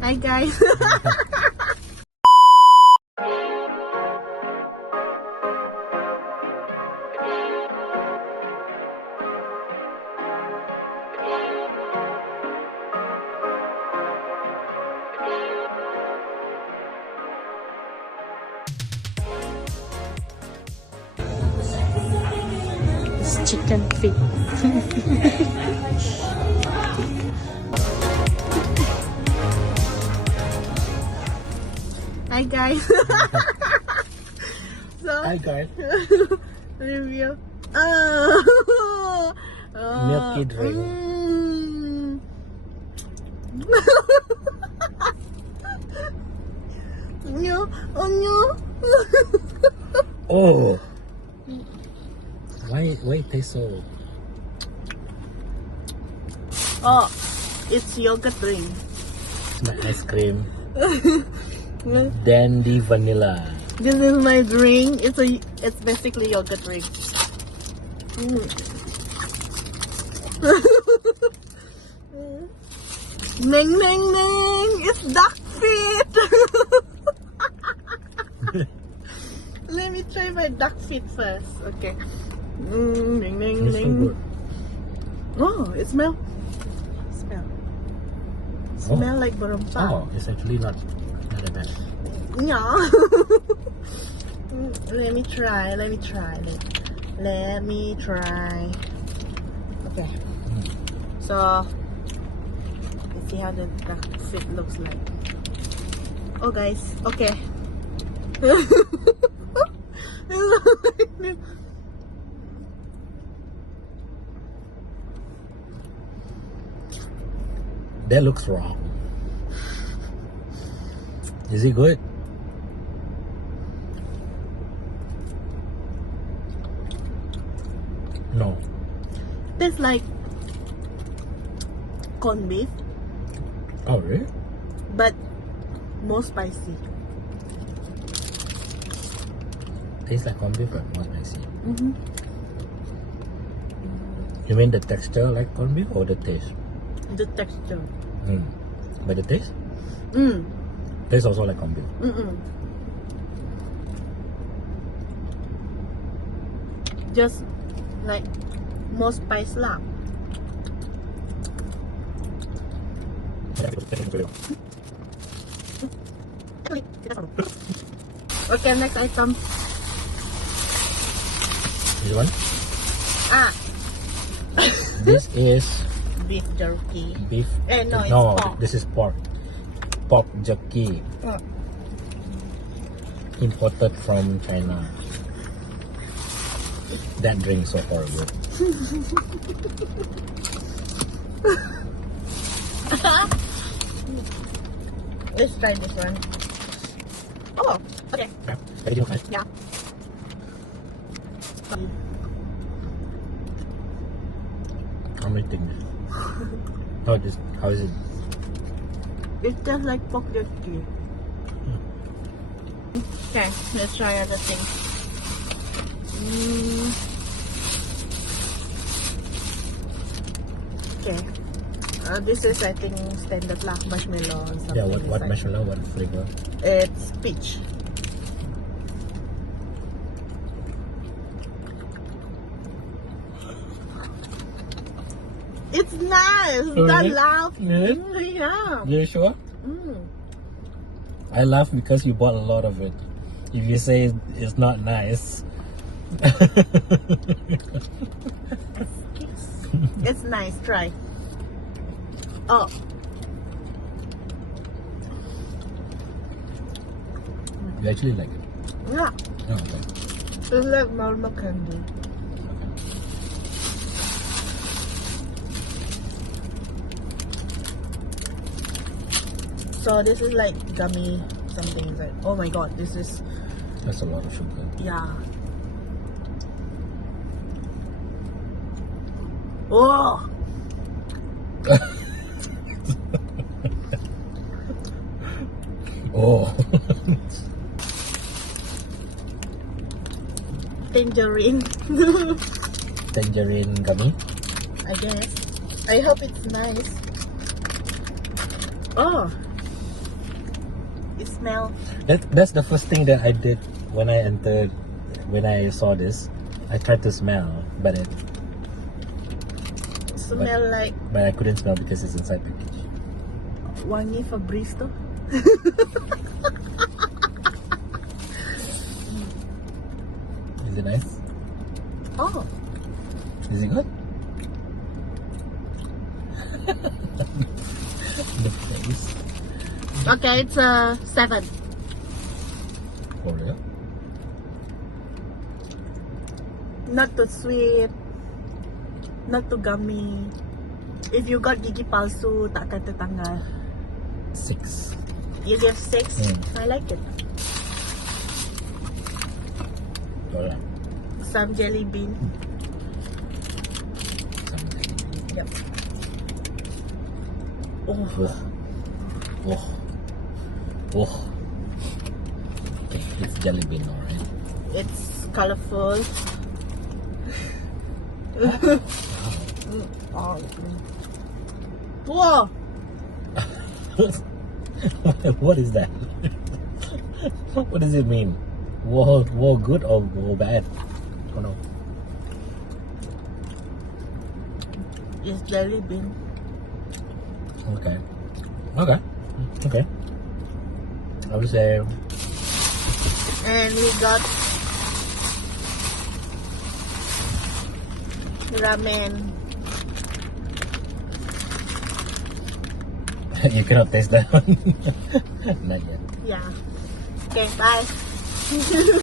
Hi guys. It's chicken feet. Hi guys. So Hi guys. review. Oh, Milky drink. No, oh no. Oh. Why it tastes so? Oh, it's yogurt drink. It's my ice cream. Dandy vanilla. This is my drink. It's basically yogurt drink. Neng neng neng! It's duck feet. Let me try my duck feet first. Okay. Neng neng It's so neng. good. Oh, it smell. Smell like barumpa. Oh, it's actually not that bad. Yeah. Let me try. Let me try. Okay. So let's see how the fit looks like. Oh guys, okay. That looks wrong. Is it good? No. Tastes like corned beef, Oh really? but more spicy. Tastes like corned beef but more spicy. Mm-hmm. You mean the texture like corned beef or the taste? The texture. But the taste? Tastes also like corned beef. Just like more spice lah. Okay, next item. This one? Ah, This is beef jerky. beef. No, it's no, pork. this is pork. Pork jerky Oh. imported from China. That drink so horrible. Let's try this one. Oh, okay. Yeah. Ready to try? Yeah. How many things? How is it? It tastes like pork jerky. Okay, let's try other things. Okay. This is, I think, standard lah, marshmallow and something. Yeah, what inside. marshmallow, what flavor? It's peach. It's nice. Oh, Don't really? laugh. Really? Yeah. You sure? I laugh because you bought a lot of it. If you say it's not nice. It's nice. Try. Oh. You actually like it? Yeah. Oh, okay. It's like normal candy. So this is like gummy something inside. Oh my god, this is, That's a lot of sugar. yeah. Oh, Oh. tangerine. Tangerine gummy. I guess. I hope it's nice. Oh, it smells. That's the first thing that I did when I entered. When I saw this, I tried to smell, but Like I couldn't smell because it's inside package. wangi Febreze tu. Is it nice? Oh, Is it good? The face. okay, it's a 7. For real? Not too sweet, not too gummy. If you got gigi palsu, takkan tertanggal. 6. You give 6? I like it. Alright. Some jelly bean. Something. Yep. Oh, Oh. Okay, it's jelly bean, alright. it's colorful. Oh. Whoa! What is that? What does it mean? Whoa, good or whoa bad? Oh no. It's jelly bean. Okay. I would say And we got ramen. you cannot taste that one. Not yet. Yeah. Okay, bye.